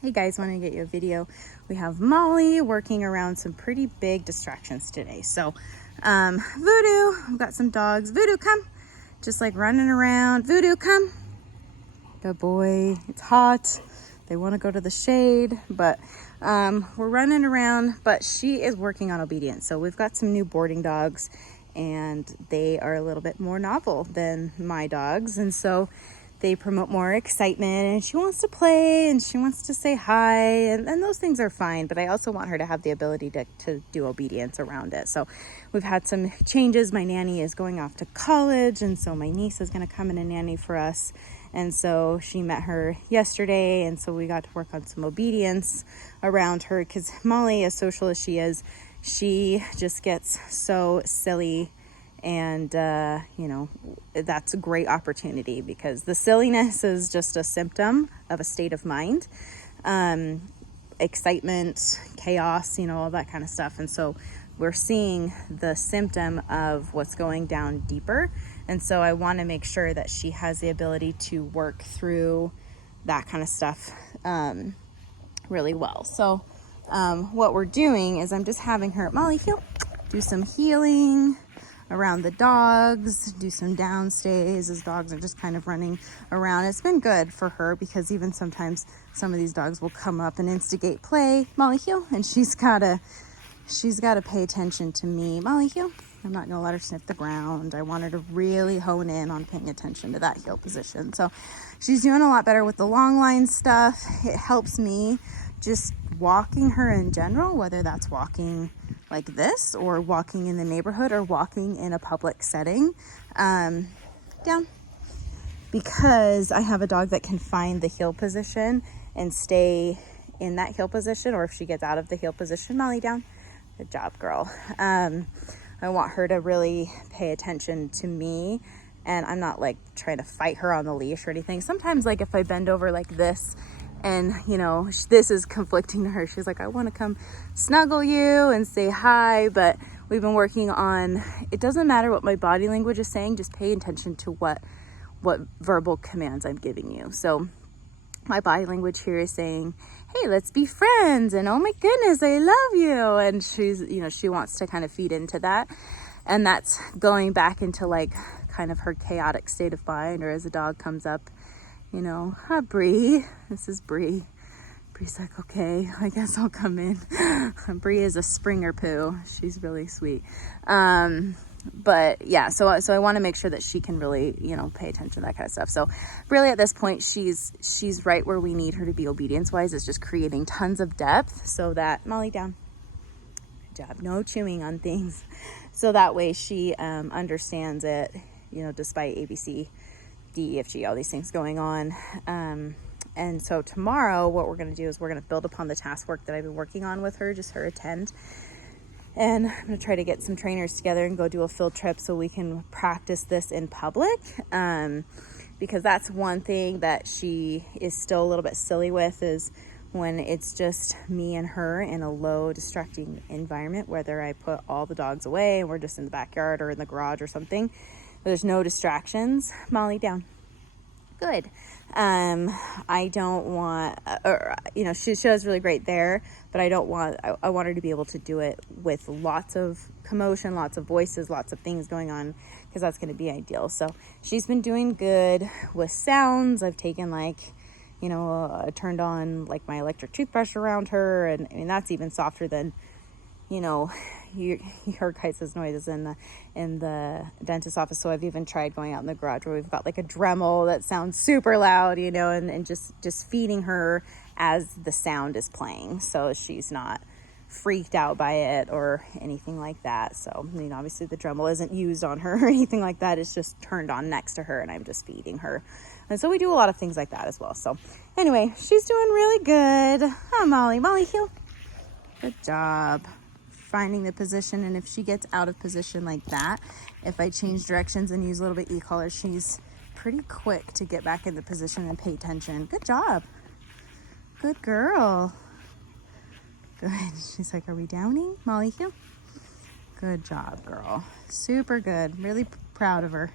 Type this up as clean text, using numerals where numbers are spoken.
Hey guys, want to get you a video. We have Molly working around some pretty big distractions today. So, Voodoo, we've got some dogs. Voodoo, come. Just like running around. Voodoo, come. Good boy. It's hot. They want to go to the shade, but we're running around, but she is working on obedience. So we've got some new boarding dogs and they are a little bit more novel than my dogs. And so they promote more excitement, and she wants to play and she wants to say hi, and those things are fine, but I also want her to have the ability to do obedience around it. So we've had some changes. My nanny is going off to college, and so my niece is going to come in and nanny for us, and so she met her yesterday, and so we got to work on some obedience around her, because Molly, as social as she just gets so silly. And that's a great opportunity, because the silliness is just a symptom of a state of mind, excitement, chaos, all that kind of stuff. And so we're seeing the symptom of what's going down deeper. And so I want to make sure that she has the ability to work through that kind of stuff really well. So what we're doing is I'm just having her, Molly, do some healing around the dogs, do some downstays as dogs are just kind of running around. It's been good for her, because even sometimes some of these dogs will come up and instigate play. Molly, heel, and she's gotta pay attention to me. Molly, heel. I'm not gonna let her sniff the ground. I want her to really hone in on paying attention to that heel position. So she's doing a lot better with the long line stuff. It helps me just walking her in general, whether that's walking like this or walking in the neighborhood or walking in a public setting. Down. Because I have a dog that can find the heel position and stay in that heel position, or if she gets out of the heel position, Molly, down. Good job, girl. I want her to really pay attention to me, and I'm not like trying to fight her on the leash or anything. Sometimes, like, if I bend over like this and this is conflicting to her, she's like, I want to come snuggle you and say hi. But we've been working on, it doesn't matter what my body language is saying, just pay attention to what verbal commands I'm giving you. So my body language here is saying, hey, let's be friends, and oh my goodness, I love you. And she's, she wants to kind of feed into that. And that's going back into like kind of her chaotic state of mind, or as a dog comes up, hi, Bree. This is Bree. Bree's like, okay, I guess I'll come in. Bree is a Springer poo. She's really sweet. But yeah, so I want to make sure that she can really, pay attention to that kind of stuff. So really at this point, she's right where we need her to be obedience wise. It's just creating tons of depth so that, Molly, down. Good job. No chewing on things. So that way she understands it, despite ABC, D, E, F, G, all these things going on. And so tomorrow what we're going to do is we're going to build upon the task work that I've been working on with her, just her attend. And I'm going to try to get some trainers together and go do a field trip so we can practice this in public. Because that's one thing that she is still a little bit silly with, is when it's just me and her in a low distracting environment, whether I put all the dogs away and we're just in the backyard or in the garage or something. There's no distractions. Molly, down. Good. I don't want, she does really great there, but I want her to be able to do it with lots of commotion, lots of voices, lots of things going on, because that's going to be ideal. So she's been doing good with sounds. I've taken turned on like my electric toothbrush around her, and I mean, that's even softer than, your guys' noises in the dentist's office. So I've even tried going out in the garage where we've got like a Dremel that sounds super loud, and just feeding her as the sound is playing, so she's not freaked out by it or anything like that. So obviously the Dremel isn't used on her or anything like that. It's just turned on next to her and I'm just feeding her. And so we do a lot of things like that as well. So anyway, she's doing really good. Oh, Molly, heel. Good job finding the position. And if she gets out of position like that, if I change directions and use a little bit e-collar, she's pretty quick to get back in the position and pay attention. Good job. Good girl. Good. She's like, are we downing? Molly, heel. Good job, girl. Super good. Really proud of her.